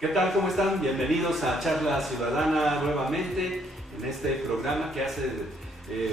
¿Qué tal? ¿Cómo están? Bienvenidos a Charla Ciudadana nuevamente en este programa que hace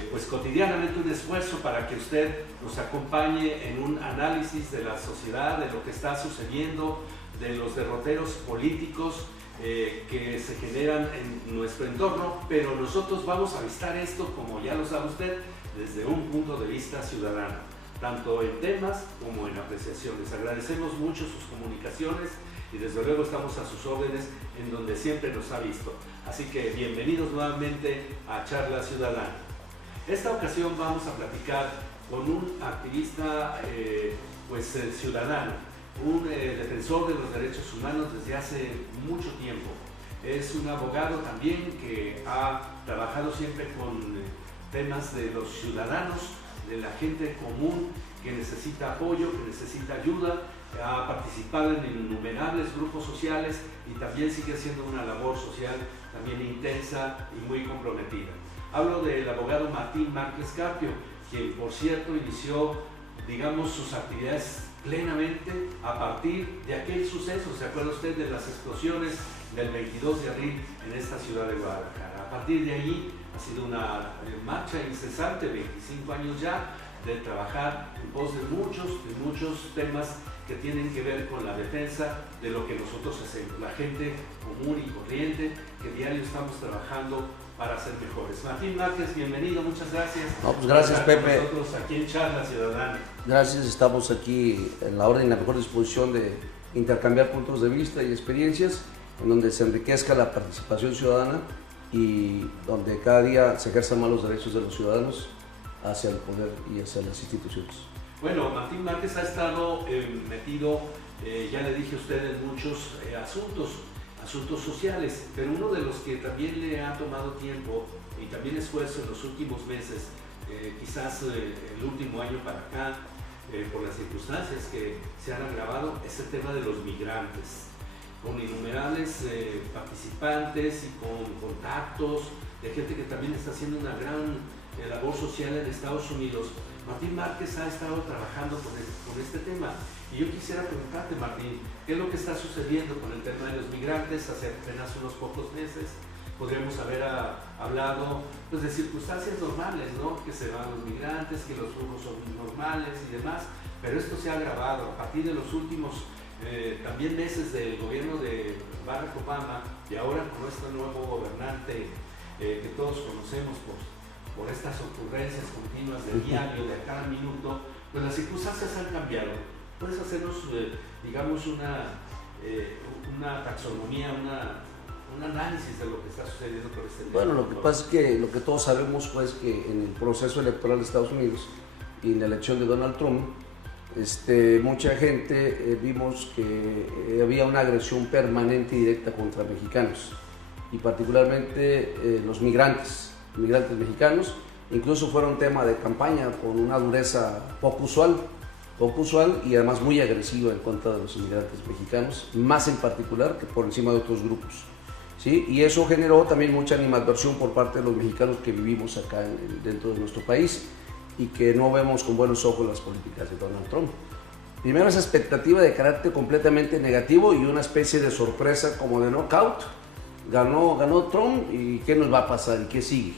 pues cotidianamente un esfuerzo para que usted nos acompañe en un análisis de la sociedad, de lo que está sucediendo, de los derroteros políticos que se generan en nuestro entorno, pero nosotros vamos a avistar esto, como ya lo sabe usted, desde un punto de vista ciudadano, tanto en temas como en apreciaciones. Agradecemos mucho sus comunicaciones y desde luego estamos a sus órdenes en donde siempre nos ha visto. Así que bienvenidos nuevamente a Charla Ciudadana. Esta ocasión vamos a platicar con un activista ciudadano, un defensor de los derechos humanos desde hace mucho tiempo. Es un abogado también que ha trabajado siempre con temas de los ciudadanos, de la gente común que necesita apoyo, que necesita ayuda. Ha participado en innumerables grupos sociales y también sigue haciendo una labor social también intensa y muy comprometida. Hablo del abogado Martín Márquez Carpio, quien por cierto inició, digamos, sus actividades plenamente a partir de aquel suceso. ¿Se acuerda usted de las explosiones del 22 de abril en esta ciudad de Guadalajara? A partir de ahí ha sido una marcha incesante, 25 años ya, de trabajar en pos de muchos temas que tienen que ver con la defensa de lo que nosotros hacemos, la gente común y corriente que diario estamos trabajando para ser mejores. Martín Márquez, bienvenido, muchas gracias. No, pues gracias, Pepe. Nosotros aquí en Charla Ciudadana. Gracias, estamos aquí en la orden y la mejor disposición de intercambiar puntos de vista y experiencias en donde se enriquezca la participación ciudadana y donde cada día se ejerzan más los derechos de los ciudadanos hacia el poder y hacia las instituciones. Bueno, Martín Márquez ha estado metido, ya le dije a usted, en muchos asuntos sociales, pero uno de los que también le ha tomado tiempo y también esfuerzo en los últimos meses, quizás el último año para acá, por las circunstancias que se han agravado, es el tema de los migrantes, con innumerables participantes y con contactos de gente que también está haciendo una gran labor social en Estados Unidos. Martín Márquez ha estado trabajando con este tema y yo quisiera preguntarte, Martín, ¿qué es lo que está sucediendo con el tema de los migrantes? Hace apenas unos pocos meses podríamos haber hablado pues, de circunstancias normales, ¿no? Que se van los migrantes, que los flujos son normales y demás, pero esto se ha agravado a partir de los últimos también meses del gobierno de Barack Obama y ahora con este nuevo gobernante que todos conocemos por estas ocurrencias continuas del diario, de a cada minuto, pues las circunstancias han cambiado. ¿Puedes hacernos, digamos, una taxonomía, un análisis de lo que está sucediendo con este tema? Bueno, lo que pasa es que lo que todos sabemos pues que en el proceso electoral de Estados Unidos y en la elección de Donald Trump, mucha gente vimos que había una agresión permanente y directa contra mexicanos y particularmente los migrantes mexicanos, incluso fueron tema de campaña con una dureza poco usual y además muy agresiva en contra de los inmigrantes mexicanos, más en particular que por encima de otros grupos, ¿sí? Y eso generó también mucha animadversión por parte de los mexicanos que vivimos acá dentro de nuestro país y que no vemos con buenos ojos las políticas de Donald Trump. Primero, esa expectativa de carácter completamente negativo y una especie de sorpresa como de knockout. Ganó Trump y ¿qué nos va a pasar y qué sigue?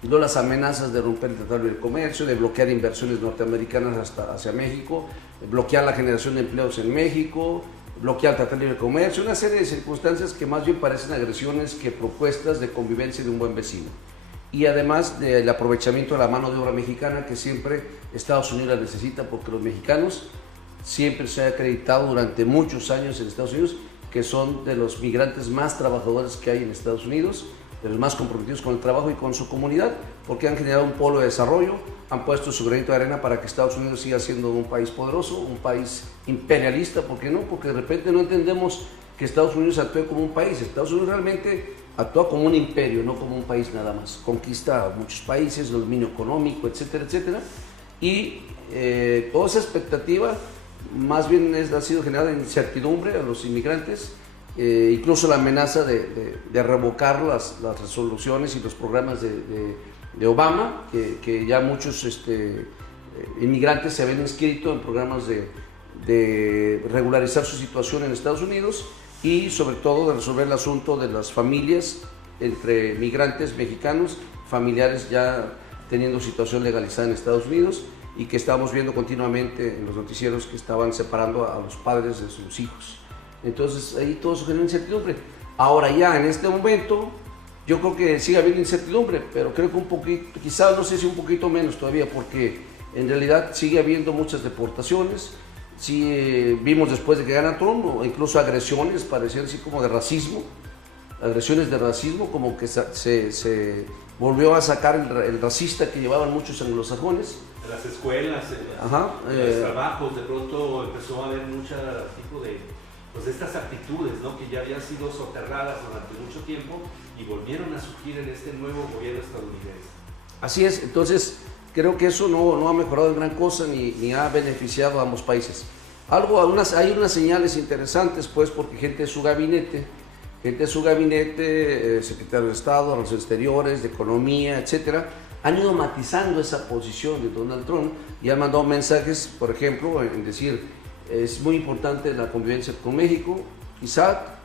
Y luego las amenazas de romper el Tratado de Libre Comercio, de bloquear inversiones norteamericanas hacia México, bloquear la generación de empleos en México, bloquear el Tratado de Libre Comercio, una serie de circunstancias que más bien parecen agresiones que propuestas de convivencia de un buen vecino. Y además del aprovechamiento de la mano de obra mexicana que siempre Estados Unidos la necesita porque los mexicanos siempre se ha acreditado durante muchos años en Estados Unidos que son de los migrantes más trabajadores que hay en Estados Unidos, de los más comprometidos con el trabajo y con su comunidad, porque han generado un polo de desarrollo, han puesto su granito de arena para que Estados Unidos siga siendo un país poderoso, un país imperialista, ¿por qué no? Porque de repente no entendemos que Estados Unidos actúe como un país. Estados Unidos realmente actúa como un imperio, no como un país nada más. Conquista muchos países, dominio económico, etcétera, etcétera. Y toda esa expectativa más bien ha sido generada incertidumbre a los inmigrantes, incluso la amenaza de revocar las resoluciones y los programas de Obama, que ya muchos inmigrantes se habían inscrito en programas de regularizar su situación en Estados Unidos y sobre todo de resolver el asunto de las familias entre migrantes mexicanos, familiares ya teniendo situación legalizada en Estados Unidos y que estábamos viendo continuamente en los noticieros que estaban separando a los padres de sus hijos. Entonces ahí todo eso genera incertidumbre. Ahora ya en este momento yo creo que sigue habiendo incertidumbre, pero creo que un poquito, quizás no sé si un poquito menos todavía, porque en realidad sigue habiendo muchas deportaciones. Sí, vimos después de que gana Trump, o incluso agresiones, parecían así como de racismo, agresiones de racismo, como que se volvió a sacar el racista que llevaban muchos anglosajones. En las escuelas, en los trabajos, de pronto empezó a haber mucho tipo de estas actitudes, ¿no?, que ya habían sido soterradas durante mucho tiempo y volvieron a surgir en este nuevo gobierno estadounidense. Así es, entonces creo que eso no ha mejorado en gran cosa ni ha beneficiado a ambos países. Hay unas señales interesantes, pues, porque gente de su gabinete, secretario de Estado, Relaciones Exteriores, de Economía, etcétera, han ido matizando esa posición de Donald Trump y han mandado mensajes, por ejemplo, en decir, es muy importante la convivencia con México, quizá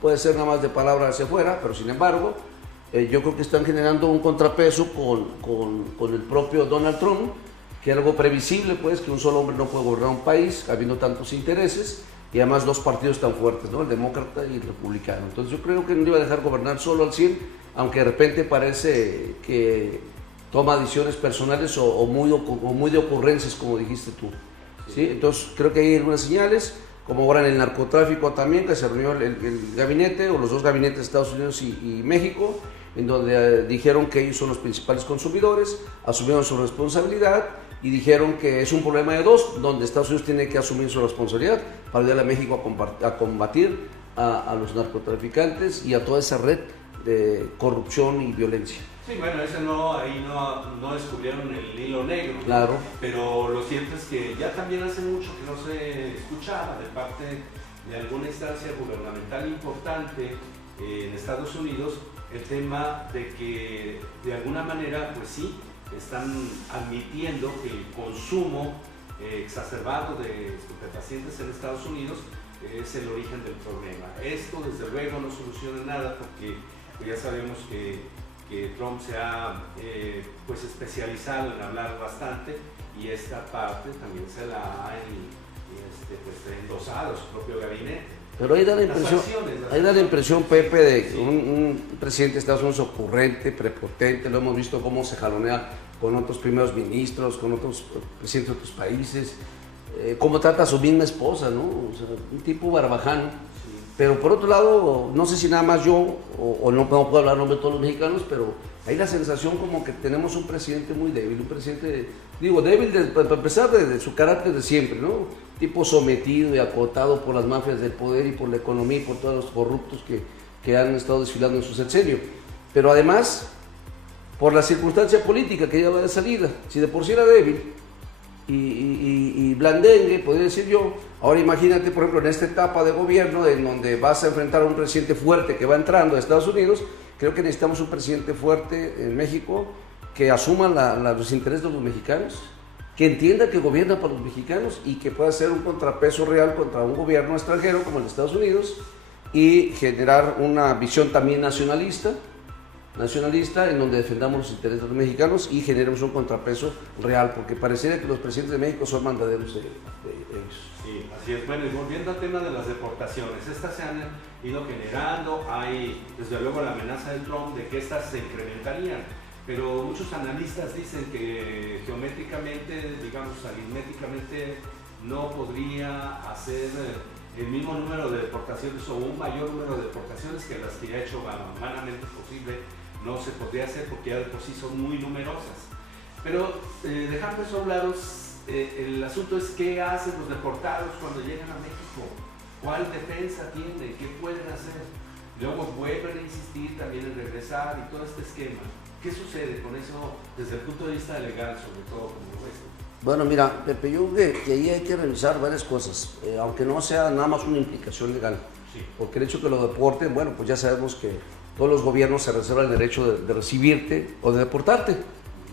puede ser nada más de palabra hacia afuera, pero sin embargo, yo creo que están generando un contrapeso con el propio Donald Trump, que es algo previsible, pues, que un solo hombre no puede gobernar un país habiendo tantos intereses y además dos partidos tan fuertes, ¿no?, el demócrata y el republicano. Entonces yo creo que no le iba a dejar gobernar solo al 100, aunque de repente parece que toma decisiones personales o muy de ocurrencias, como dijiste tú. ¿Sí? Entonces creo que hay algunas señales, como ahora en el narcotráfico también, que se reunió el gabinete, o los dos gabinetes de Estados Unidos y México, en donde dijeron que ellos son los principales consumidores, asumieron su responsabilidad y dijeron que es un problema de dos, donde Estados Unidos tiene que asumir su responsabilidad para ayudar a México a combatir a los narcotraficantes y a toda esa red de corrupción y violencia. Sí, bueno, ahí no descubrieron el hilo negro. Claro. Pero lo cierto es que ya también hace mucho que no se escuchaba de parte de alguna instancia gubernamental importante en Estados Unidos el tema de que de alguna manera, pues sí, están admitiendo que el consumo exacerbado de estupefacientes en Estados Unidos es el origen del problema. Esto desde luego no soluciona nada porque ya sabemos que Trump se ha pues especializado en hablar bastante y esta parte también se la ha endosado a su propio gabinete. Pero ahí da la impresión, Pepe, de un presidente de Estados Unidos ocurrente, prepotente. Lo hemos visto cómo se jalonea con otros primeros ministros, con otros presidentes de otros países, cómo trata a su misma esposa, ¿no? O sea, un tipo barbajano. Pero por otro lado, no sé si nada más yo, o no puedo hablar en nombre de todos los mexicanos, pero hay la sensación como que tenemos un presidente muy débil, un presidente, débil para empezar de su carácter de siempre, ¿no? Tipo sometido y acotado por las mafias del poder y por la economía y por todos los corruptos que han estado desfilando en su sexenio. Pero además, por la circunstancia política que ya va de salida, si de por sí era débil y blandengue, podría decir yo, ahora imagínate, por ejemplo, en esta etapa de gobierno en donde vas a enfrentar a un presidente fuerte que va entrando a Estados Unidos, creo que necesitamos un presidente fuerte en México que asuma los intereses de los mexicanos, que entienda que gobierna para los mexicanos y que pueda ser un contrapeso real contra un gobierno extranjero como el de Estados Unidos y generar una visión también nacionalista en donde defendamos los intereses de los mexicanos y generemos un contrapeso real, porque pareciera que los presidentes de México son mandaderos de ellos. Sí, así es. Bueno, y volviendo al tema de las deportaciones, estas se han ido generando, hay desde luego la amenaza de Trump de que estas se incrementarían, pero muchos analistas dicen que geométricamente, digamos aritméticamente, no podría hacer el mismo número de deportaciones o un mayor número de deportaciones que las que ya ha hecho humanamente posible. No se podría hacer porque ya de por sí son muy numerosas. Pero dejando eso a un lado, el asunto es qué hacen los deportados cuando llegan a México, cuál defensa tienen, qué pueden hacer. Luego vuelven a insistir también en regresar y todo este esquema. ¿Qué sucede con eso desde el punto de vista legal, sobre todo como esto? Bueno, mira, Pepe, yo creo que ahí hay que revisar varias cosas, aunque no sea nada más una implicación legal. Sí. Porque el hecho que lo deporten, bueno, pues ya sabemos que todos los gobiernos se reservan el derecho de recibirte o de deportarte.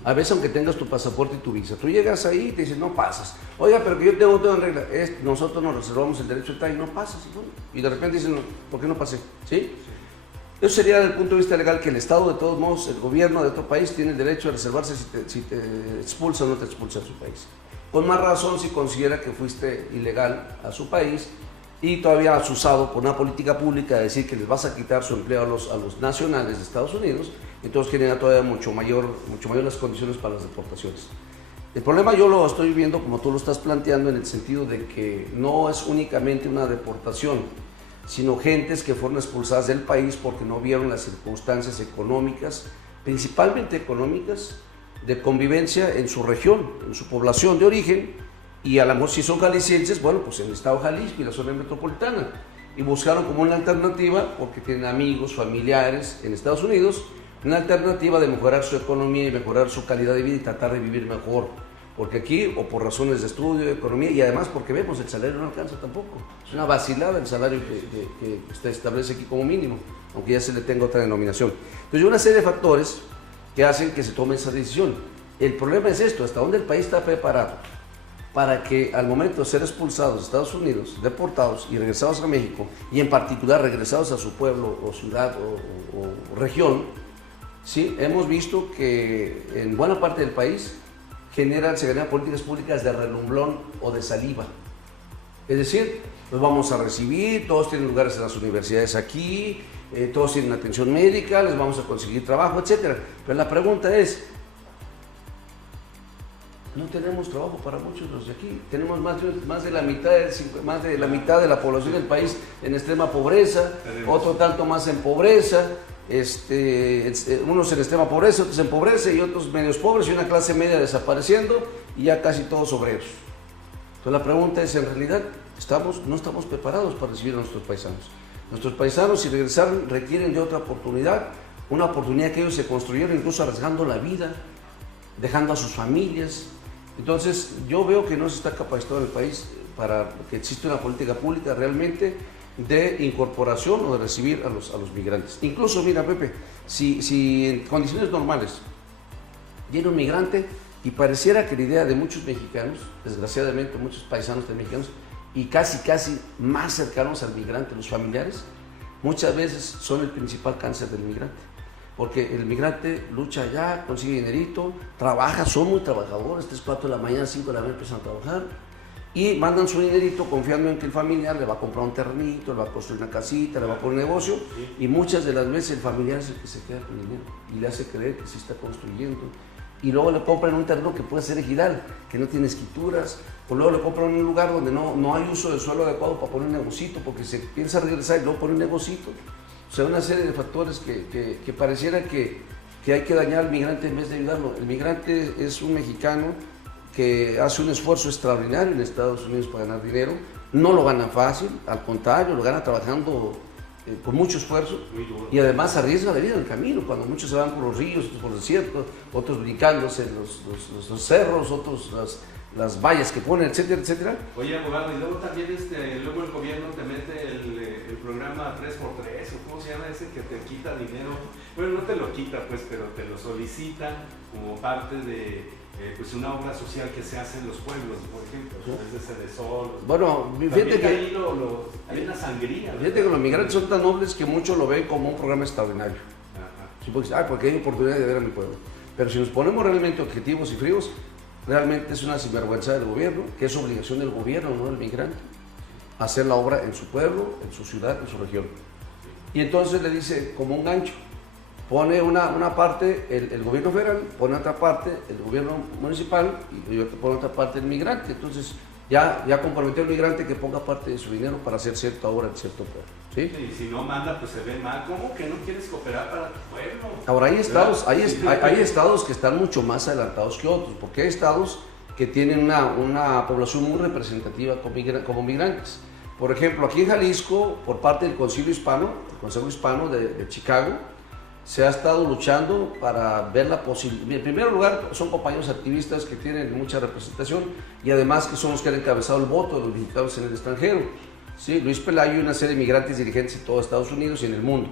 A veces aunque tengas tu pasaporte y tu visa, tú llegas ahí y te dicen no pasas. Oiga, pero que yo tengo todo en regla. Nosotros nos reservamos el derecho de estar y no pasas. Y de repente dicen, no, ¿por qué no pasé? ¿Sí? Eso sería desde el punto de vista legal, que el Estado, de todos modos, el gobierno de otro país tiene el derecho a reservarse si te expulsa o no te expulsa de su país. Con más razón si considera que fuiste ilegal a su país y todavía has usado por una política pública de decir que les vas a quitar su empleo a los nacionales de Estados Unidos, entonces genera todavía mucho mayor las condiciones para las deportaciones. El problema yo lo estoy viendo como tú lo estás planteando, en el sentido de que no es únicamente una deportación, sino gentes que fueron expulsadas del país porque no vieron las circunstancias económicas, principalmente económicas, de convivencia en su región, en su población de origen, y a lo mejor si son jaliscienses, bueno, pues en el estado de Jalisco y la zona metropolitana, y buscaron como una alternativa, porque tienen amigos, familiares en Estados Unidos, una alternativa de mejorar su economía y mejorar su calidad de vida y tratar de vivir mejor. Porque aquí, o por razones de estudio, de economía, y además porque vemos el salario no alcanza tampoco. Es una vacilada el salario que se establece aquí como mínimo, aunque ya se le tenga otra denominación. Entonces hay una serie de factores que hacen que se tome esa decisión. El problema es esto, hasta dónde el país está preparado para que al momento de ser expulsados de Estados Unidos, deportados y regresados a México, y en particular regresados a su pueblo o ciudad o región, ¿sí? Hemos visto que en buena parte del país se generan políticas públicas de relumbrón o de saliva. Es decir, los vamos a recibir, todos tienen lugares en las universidades aquí, todos tienen atención médica, les vamos a conseguir trabajo, etc. Pero la pregunta es, no tenemos trabajo para muchos los de aquí. Tenemos más de la mitad de la población del país en extrema pobreza, otro tanto más en pobreza, unos en extrema pobreza, otros en pobreza y otros medios pobres y una clase media desapareciendo y ya casi todos obreros. Entonces la pregunta es, en realidad, no estamos preparados para recibir a nuestros paisanos. Nuestros paisanos, si regresaron, requieren de otra oportunidad, una oportunidad que ellos se construyeron incluso arriesgando la vida, dejando a sus familias. Entonces yo veo que no se está capacitado el país para que exista una política pública realmente de incorporación o de recibir a los migrantes. Incluso, mira, Pepe, si en condiciones normales viene un migrante y pareciera que la idea de muchos mexicanos, desgraciadamente muchos paisanos de mexicanos, y casi más cercanos al migrante, los familiares, muchas veces son el principal cáncer del migrante. Porque el migrante lucha allá, consigue dinerito, trabaja, son muy trabajadores, 3, 4 de la mañana, 5 de la mañana empiezan a trabajar y mandan su dinerito confiando en que el familiar le va a comprar un terrenito, le va a construir una casita, le va a poner un negocio, y muchas de las veces el familiar es el que se queda con el dinero y le hace creer que se está construyendo. Y luego le compran un terreno que puede ser ejidal, que no tiene escrituras, o luego le compran un lugar donde no hay uso del suelo adecuado para poner un negocito, porque se piensa regresar y luego poner un negocito. O sea, una serie de factores que pareciera que hay que dañar al migrante en vez de ayudarlo. El migrante es un mexicano que hace un esfuerzo extraordinario en Estados Unidos para ganar dinero, no lo gana fácil, al contrario, lo gana trabajando con mucho esfuerzo y además arriesga la vida en el camino, cuando muchos se van por los ríos, otros por el desierto, otros brincándose en los cerros, otros las vallas que ponen, etcétera, etcétera. Oye, abogado, y luego también luego el gobierno te mete el programa 3x3, o ¿cómo se llama ese que te quita dinero? Bueno, no te lo quita, pues, pero te lo solicitan como parte de pues una obra social que se hace en los pueblos, por ejemplo, desde Cedesol. Bueno, fíjate que ahí hay una sangría. Fíjate que los migrantes son tan nobles que muchos lo ven como un programa extraordinario. Sí, porque hay oportunidad de ver a mi pueblo. Pero si nos ponemos realmente objetivos y fríos, realmente es una sinvergüenza del gobierno, que es obligación del gobierno, no del migrante, hacer la obra en su pueblo, en su ciudad, en su región. Y entonces le dice, como un gancho, pone una parte el gobierno federal, pone otra parte el gobierno municipal y pone otra parte el migrante. Entonces ya comprometió al migrante que ponga parte de su dinero para hacer cierta obra en cierto pueblo. ¿Sí? Y si no manda, pues se ve mal. ¿Cómo que no quieres cooperar para tu pueblo? Ahora hay estados que están mucho más adelantados que otros, porque hay estados que tienen una población muy representativa como migrantes. Por ejemplo, aquí en Jalisco, por parte del Consejo Hispano de Chicago, se ha estado luchando para ver la posibilidad. En primer lugar, son compañeros activistas que tienen mucha representación y además que son los que han encabezado el voto de los mexicanos en el extranjero. ¿Sí? Luis Pelayo y una serie de migrantes dirigentes en todo Estados Unidos y en el mundo.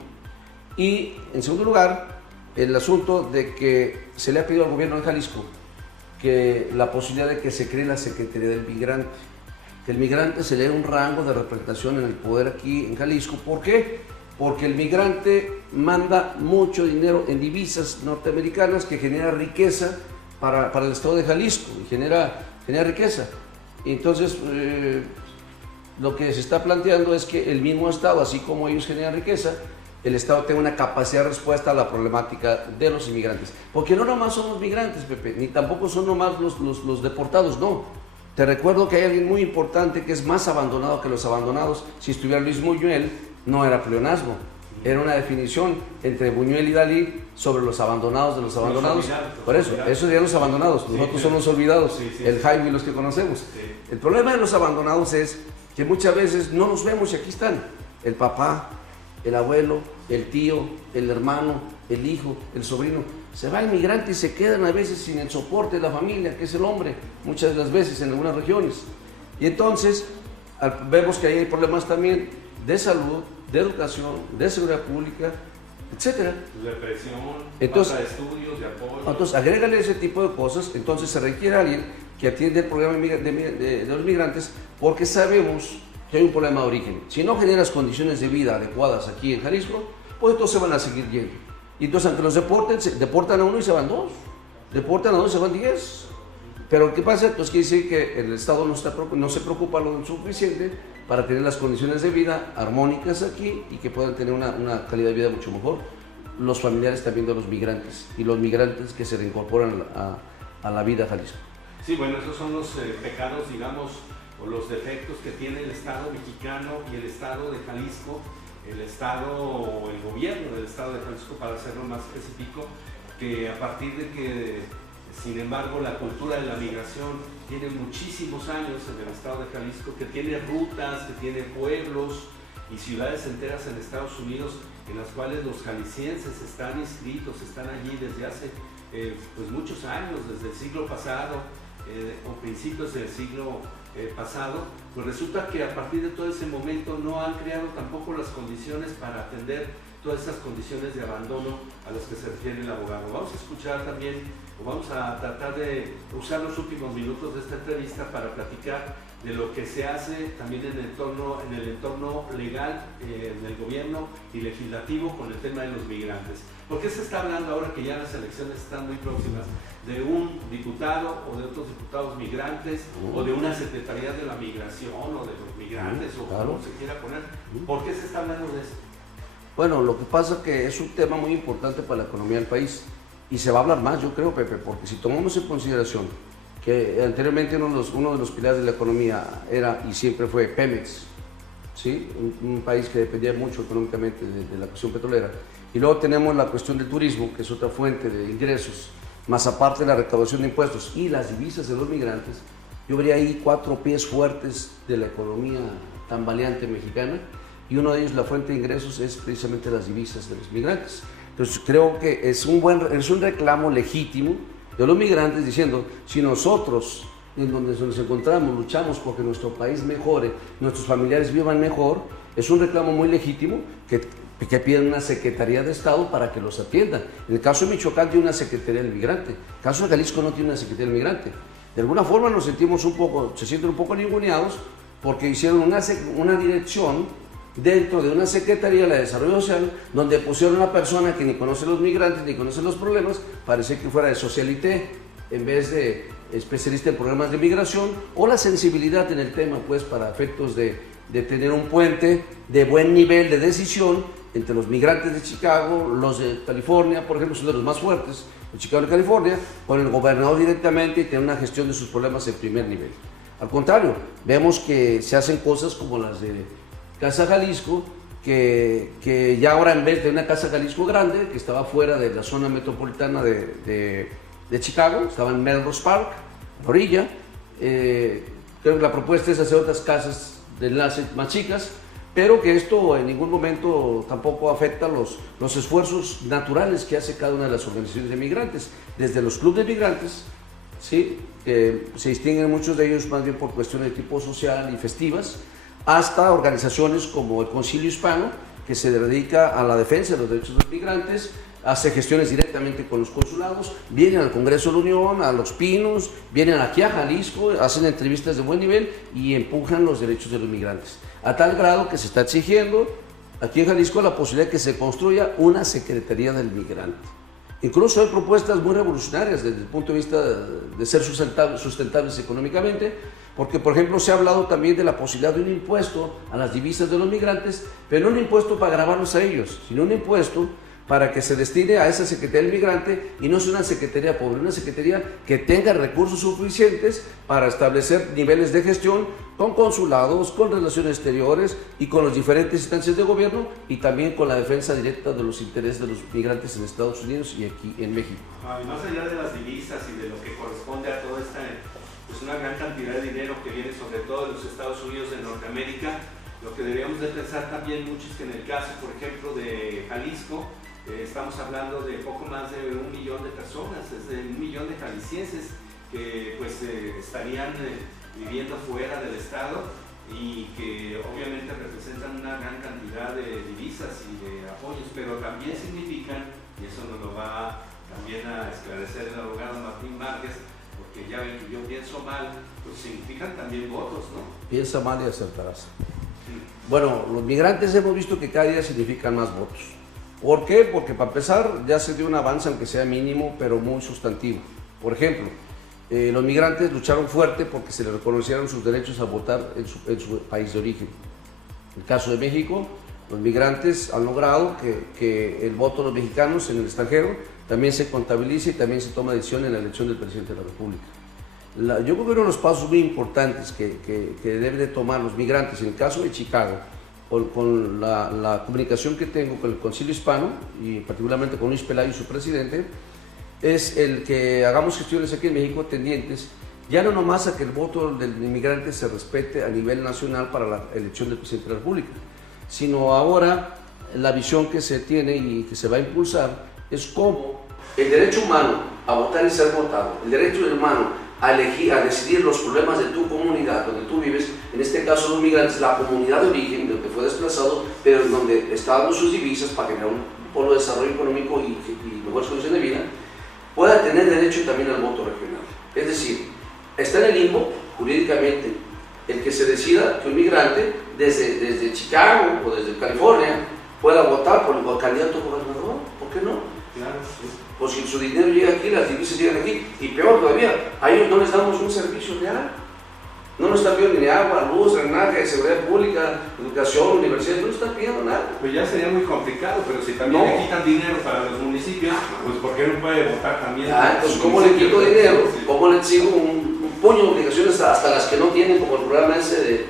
Y en segundo lugar, el asunto de que se le ha pedido al gobierno de Jalisco que la posibilidad de que se cree la Secretaría del Migrante, que el migrante se le dé un rango de representación en el poder aquí en Jalisco. ¿Por qué? Porque el migrante manda mucho dinero en divisas norteamericanas que genera riqueza para el estado de Jalisco y genera riqueza. Entonces, lo que se está planteando es que el mismo estado, así como ellos generan riqueza, el estado tenga una capacidad de respuesta a la problemática de los inmigrantes. Porque no nomás son los migrantes, Pepe, ni tampoco son nomás los deportados, no. Te recuerdo que hay alguien muy importante que es más abandonado que los abandonados. Si estuviera Luis Buñuel, no era pleonasmo, era una definición entre Buñuel y Dalí sobre los abandonados de los abandonados. Por eso, esos serían los abandonados, nosotros somos los olvidados, el Jaime y los que conocemos. El problema de los abandonados es que muchas veces no los vemos y aquí están, el papá, el abuelo, el tío, el hermano, el hijo, el sobrino. Se va el migrante y se quedan a veces sin el soporte de la familia, que es el hombre, muchas de las veces en algunas regiones. Y entonces vemos que ahí hay problemas también de salud, de educación, de seguridad pública, etcétera. Represión, entonces, falta de estudios, de apoyo. Entonces, agrégale ese tipo de cosas, entonces se requiere alguien que atienda el problema de los migrantes, porque sabemos que hay un problema de origen. Si no generas condiciones de vida adecuadas aquí en Jalisco, pues entonces se van a seguir yendo. Y entonces, aunque los deporten, deportan a uno y se van 2, deportan a 2 y se van 10. Pero ¿qué pasa? Pues quiere decir que el Estado no se preocupa lo suficiente para tener las condiciones de vida armónicas aquí y que puedan tener una calidad de vida mucho mejor los familiares también de los migrantes y los migrantes que se reincorporan a la vida Jalisco. Sí, bueno, esos son los pecados, digamos, o los defectos que tiene el Estado mexicano y el Estado de Jalisco, el gobierno del Estado de Jalisco, para hacerlo más específico, que a partir de que, sin embargo, la cultura de la migración tiene muchísimos años en el Estado de Jalisco, que tiene rutas, que tiene pueblos y ciudades enteras en Estados Unidos en las cuales los jaliscienses están inscritos, están allí desde hace pues muchos años, desde el siglo pasado o principios del siglo pasado, pues resulta que a partir de todo ese momento no han creado tampoco las condiciones para atender todas esas condiciones de abandono a las que se refiere el abogado. Vamos a escuchar también, o vamos a tratar de usar los últimos minutos de esta entrevista para platicar de lo que se hace también en el entorno legal, en el gobierno y legislativo con el tema de los migrantes. ¿Por qué se está hablando ahora que ya las elecciones están muy próximas de un diputado o de otros diputados migrantes o de una Secretaría de la Migración o de los migrantes o como se quiera poner? ¿Por qué se está hablando de esto? Bueno, lo que pasa es que es un tema muy importante para la economía del país y se va a hablar más, yo creo, Pepe, porque si tomamos en consideración que anteriormente uno de los pilares de la economía era y siempre fue Pemex, ¿sí? un país que dependía mucho económicamente de la cuestión petrolera, y luego tenemos la cuestión del turismo, que es otra fuente de ingresos, más aparte de la recaudación de impuestos y las divisas de los migrantes, yo vería ahí 4 pies fuertes de la economía tambaleante mexicana, y uno de ellos, la fuente de ingresos, es precisamente las divisas de los migrantes. Entonces creo que es un reclamo legítimo de los migrantes diciendo, si nosotros, en donde nos encontramos, luchamos porque nuestro país mejore, nuestros familiares vivan mejor, es un reclamo muy legítimo que piden una Secretaría de Estado para que los atienda. En el caso de Michoacán tiene una Secretaría del Migrante, en el caso de Jalisco no tiene una Secretaría del Migrante. De alguna forma se sienten un poco ninguneados porque hicieron una dirección dentro de una Secretaría de Desarrollo Social, donde pusieron una persona que ni conoce los migrantes, ni conoce los problemas, parece que fuera de socialité, en vez de especialista en problemas de migración, o la sensibilidad en el tema, pues, para efectos de tener un puente de buen nivel de decisión entre los migrantes de Chicago, los de California, por ejemplo, son de los más fuertes, de Chicago y California, con el gobernador directamente y tener una gestión de sus problemas en primer nivel. Al contrario, vemos que se hacen cosas como las de Casa Jalisco, que ya ahora en vez de una Casa Jalisco grande, que estaba fuera de la zona metropolitana de Chicago, estaba en Melrose Park, a la orilla, creo que la propuesta es hacer otras casas de enlace más chicas, pero que esto en ningún momento tampoco afecta los esfuerzos naturales que hace cada una de las organizaciones de migrantes, desde los clubes de migrantes, ¿sí? Se distinguen muchos de ellos más bien por cuestiones de tipo social y festivas, hasta organizaciones como el Concilio Hispano, que se dedica a la defensa de los derechos de los migrantes, hace gestiones directamente con los consulados, vienen al Congreso de la Unión, a Los Pinos, vienen aquí a Jalisco, hacen entrevistas de buen nivel y empujan los derechos de los migrantes. A tal grado que se está exigiendo aquí en Jalisco la posibilidad de que se construya una Secretaría del Migrante. Incluso hay propuestas muy revolucionarias desde el punto de vista de ser sustentables económicamente, porque por ejemplo se ha hablado también de la posibilidad de un impuesto a las divisas de los migrantes, pero no un impuesto para gravarlos a ellos, sino un impuesto para que se destine a esa Secretaría del Migrante y no sea una secretaría pobre, una secretaría que tenga recursos suficientes para establecer niveles de gestión con consulados, con relaciones exteriores y con las diferentes instancias de gobierno y también con la defensa directa de los intereses de los migrantes en Estados Unidos y aquí en México. Y más allá de las divisas y de lo que corresponde a toda esta, pues una gran cantidad de dinero que viene sobre todo de los Estados Unidos de Norteamérica, lo que deberíamos de pensar también mucho es que en el caso, por ejemplo, de Jalisco, estamos hablando de poco más de 1 millón de personas, es de 1 millón de jaliscienses que pues estarían viviendo fuera del estado y que obviamente representan una gran cantidad de divisas y de apoyos, pero también significan, y eso nos lo va también a esclarecer el abogado Martín Márquez, porque ya ven que yo pienso mal, pues significan también votos, ¿no? Piensa mal y acertarás. Bueno, los migrantes hemos visto que cada día significan más votos. ¿Por qué? Porque para empezar ya se dio un avance, aunque sea mínimo, pero muy sustantivo. Por ejemplo, los migrantes lucharon fuerte porque se les reconocieron sus derechos a votar en su país de origen. En el caso de México, los migrantes han logrado que el voto de los mexicanos en el extranjero también se contabilice y también se toma decisión en la elección del presidente de la República. Yo creo que uno de los pasos muy importantes que deben de tomar los migrantes, en el caso de Chicago, con la comunicación que tengo con el Concilio Hispano y particularmente con Luis Pelayo, su presidente, es el que hagamos gestiones aquí en México tendientes, ya no nomás a que el voto del inmigrante se respete a nivel nacional para la elección del presidente de la República, sino ahora la visión que se tiene y que se va a impulsar es cómo el derecho humano a votar y ser votado, el derecho humano a elegir, a decidir los problemas de tu comunidad, donde tú vives, en este caso los migrantes, la comunidad de origen, donde fue desplazado, pero en donde está dando sus divisas para generar un polo de desarrollo económico y mejor condición de vida, pueda tener derecho también al voto regional. Es decir, está en el limbo, jurídicamente, el que se decida que un migrante desde Chicago o desde California pueda votar por el candidato a gobernador. ¿Por qué no? Claro, sí. O si su dinero llega aquí, las divisas llegan aquí, y peor todavía, a ellos no les damos un servicio real. No nos están pidiendo ni agua, luz, drenaje, seguridad pública, educación, universidad, no nos están pidiendo nada. Pues ya sería muy complicado, pero si también le quitan dinero para los municipios, pues ¿por qué no puede votar también? Entonces, ¿cómo le quito dinero? ¿Cómo le exijo un puño de obligaciones hasta las que no tienen, como el programa ese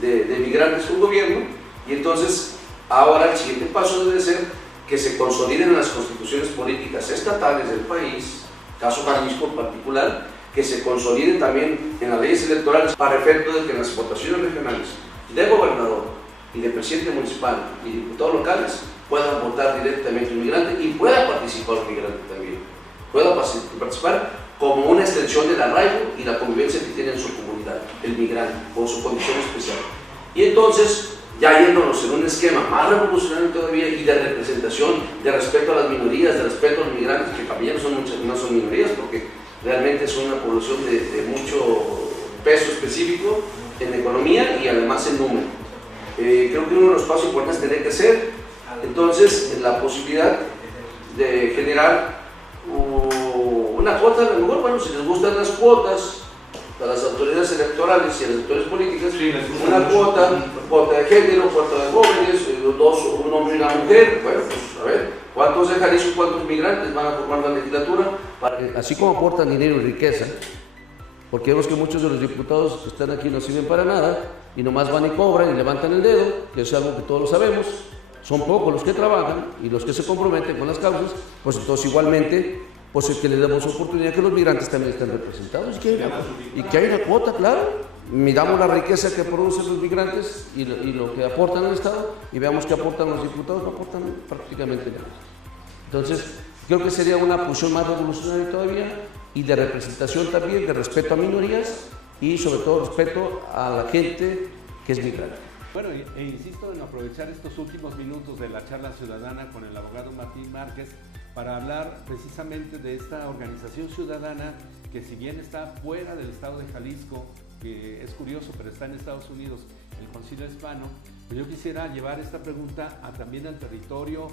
de migrantes con gobierno? Y entonces, ahora el siguiente paso debe ser que se consoliden las constituciones políticas estatales del país, caso Jalisco en particular, que se consoliden también en las leyes electorales para efecto de que en las votaciones regionales de gobernador y de presidente municipal y diputados locales puedan votar directamente un migrante y pueda participar un migrante también, pueda participar como una extensión del arraigo y la convivencia que tiene en su comunidad, el migrante, con su condición especial. Y entonces, ya yéndonos en un esquema más revolucionario todavía y de representación, de respeto a las minorías, de respeto a los migrantes, que también no son minorías, porque realmente son una población de mucho peso específico en economía y además en número. Creo que uno de los pasos importantes tendría que ser, entonces, la posibilidad de generar una cuota, a lo mejor, bueno, si les gustan las cuotas, a las autoridades electorales y a las autoridades políticas, sí, una cuota de género, cuota de jóvenes, un hombre y una mujer. Bueno, pues a ver, ¿cuántos de Jalisco, cuántos migrantes van a formar la legislatura? Así como aportan dinero y riqueza, porque vemos que muchos de los diputados que están aquí no sirven para nada y nomás van y cobran y levantan el dedo, que es algo que todos lo sabemos. Son pocos los que trabajan y los que se comprometen con las causas, pues entonces igualmente pues es que le damos oportunidad que los migrantes también estén representados y que haya una cuota, claro. Miramos la riqueza que producen los migrantes y lo que aportan al Estado y veamos que aportan los diputados, no aportan prácticamente nada. Entonces, creo que sería una posición más revolucionaria todavía y de representación también, de respeto a minorías y sobre todo respeto a la gente que es migrante. Bueno, e insisto en aprovechar estos últimos minutos de la charla ciudadana con el abogado Martín Márquez para hablar precisamente de esta organización ciudadana que, si bien está fuera del estado de Jalisco, que es curioso, pero está en Estados Unidos, el Concilio Hispano, pues yo quisiera llevar esta pregunta también al territorio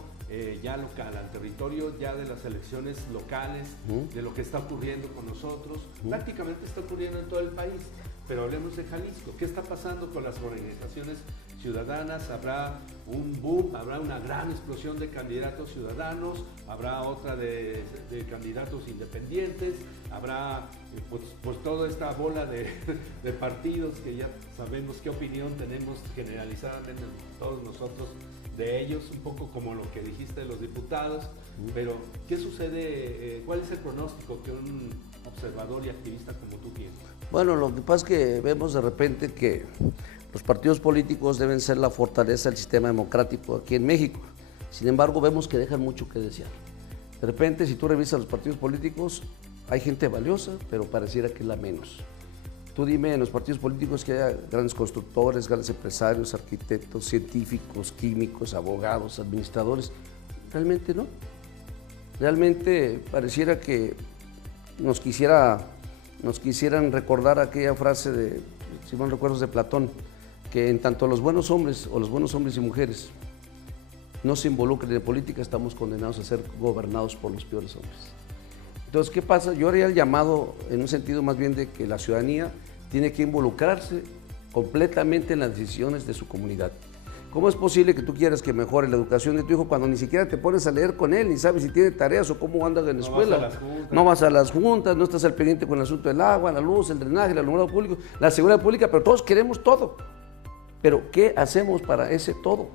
ya local, al territorio ya de las elecciones locales, de lo que está ocurriendo con nosotros. Prácticamente está ocurriendo en todo el país, pero hablemos de Jalisco. ¿Qué está pasando con las organizaciones ciudadanas? ¿Habrá un boom? ¿Habrá una gran explosión de candidatos ciudadanos? ¿Habrá otra de candidatos independientes? ¿Habrá pues toda esta bola de partidos que ya sabemos qué opinión tenemos generalizadamente todos nosotros de ellos? Un poco como lo que dijiste de los diputados, pero ¿qué sucede? ¿Cuál es el pronóstico que un observador y activista como tú tienes? Bueno, lo que pasa es que vemos de repente que los partidos políticos deben ser la fortaleza del sistema democrático aquí en México. Sin embargo, vemos que dejan mucho que desear. De repente, si tú revisas los partidos políticos, hay gente valiosa, pero pareciera que es la menos. Tú dime en los partidos políticos que haya grandes constructores, grandes empresarios, arquitectos, científicos, químicos, abogados, administradores. Realmente no. Realmente pareciera que nos quisieran recordar aquella frase de, si mal recuerdo, de Platón, que en tanto los buenos hombres o los buenos hombres y mujeres no se involucren en política, estamos condenados a ser gobernados por los peores hombres. Entonces, ¿qué pasa? Yo haría el llamado en un sentido más bien de que la ciudadanía tiene que involucrarse completamente en las decisiones de su comunidad. ¿Cómo es posible que tú quieras que mejore la educación de tu hijo cuando ni siquiera te pones a leer con él, ni sabes si tiene tareas o cómo anda en la escuela? No vas a las juntas, no estás al pendiente con el asunto del agua, la luz, el drenaje, el alumbrado público, la seguridad pública, pero todos queremos todo. Pero ¿qué hacemos para ese todo?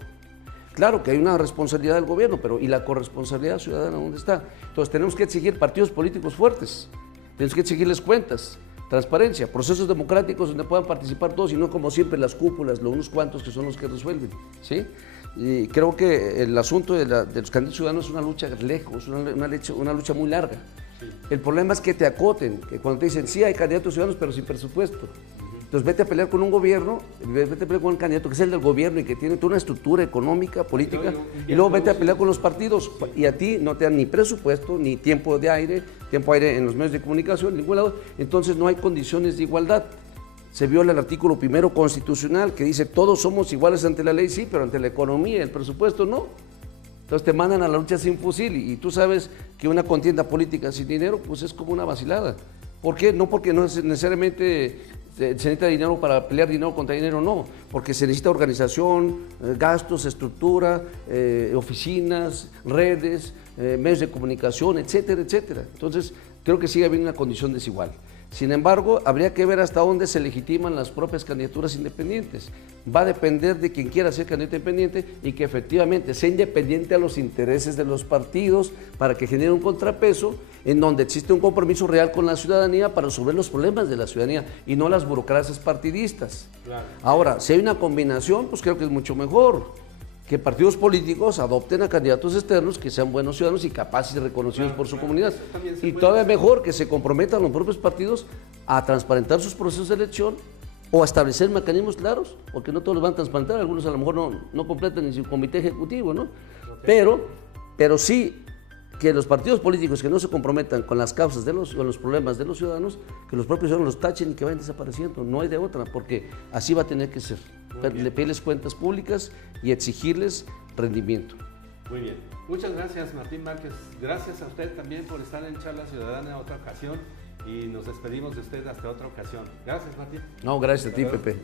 Claro que hay una responsabilidad del gobierno, pero ¿y la corresponsabilidad ciudadana dónde está? Entonces tenemos que exigir partidos políticos fuertes, tenemos que exigirles cuentas, transparencia, procesos democráticos donde puedan participar todos y no como siempre las cúpulas, unos cuantos que son los que resuelven, ¿sí? Y creo que el asunto de los candidatos ciudadanos es una lucha lejos, una lucha muy larga. Sí. El problema es que te acoten, que cuando te dicen sí hay candidatos ciudadanos pero sin presupuesto. Entonces vete a pelear con un gobierno, vete a pelear con un candidato que es el del gobierno y que tiene toda una estructura económica, política, y luego vete a pelear con los partidos y a ti no te dan ni presupuesto, ni tiempo aire en los medios de comunicación, en ningún lado, entonces no hay condiciones de igualdad. Se viola el artículo 1 constitucional que dice todos somos iguales ante la ley, sí, pero ante la economía, el presupuesto no. Entonces te mandan a la lucha sin fusil y tú sabes que una contienda política sin dinero pues es como una vacilada. ¿Por qué? No porque no es necesariamente se necesita dinero para pelear dinero contra dinero, no, porque se necesita organización, gastos, estructura, oficinas, redes, medios de comunicación, etcétera, etcétera. Entonces, creo que sigue habiendo una condición desigual. Sin embargo, habría que ver hasta dónde se legitiman las propias candidaturas independientes. Va a depender de quien quiera ser candidato independiente y que efectivamente sea independiente a los intereses de los partidos para que genere un contrapeso en donde existe un compromiso real con la ciudadanía para resolver los problemas de la ciudadanía y no las burocracias partidistas. Claro. Ahora, si hay una combinación, pues creo que es mucho mejor que partidos políticos adopten a candidatos externos que sean buenos ciudadanos y capaces y reconocidos por su comunidad. Y todavía mejor que se comprometan los propios partidos a transparentar sus procesos de elección o a establecer mecanismos claros, porque no todos los van a transparentar, algunos a lo mejor no completan ni su comité ejecutivo, ¿no? Pero sí que los partidos políticos que no se comprometan con las causas con los problemas de los ciudadanos, que los propios ciudadanos los tachen y que vayan desapareciendo, no hay de otra, porque así va a tener que ser. Pedirles cuentas públicas y exigirles rendimiento. Muy bien. Muchas gracias, Martín Márquez. Gracias a usted también por estar en Charla Ciudadana en otra ocasión y nos despedimos de usted hasta otra ocasión. Gracias, Martín. No, gracias a ti, Pepe.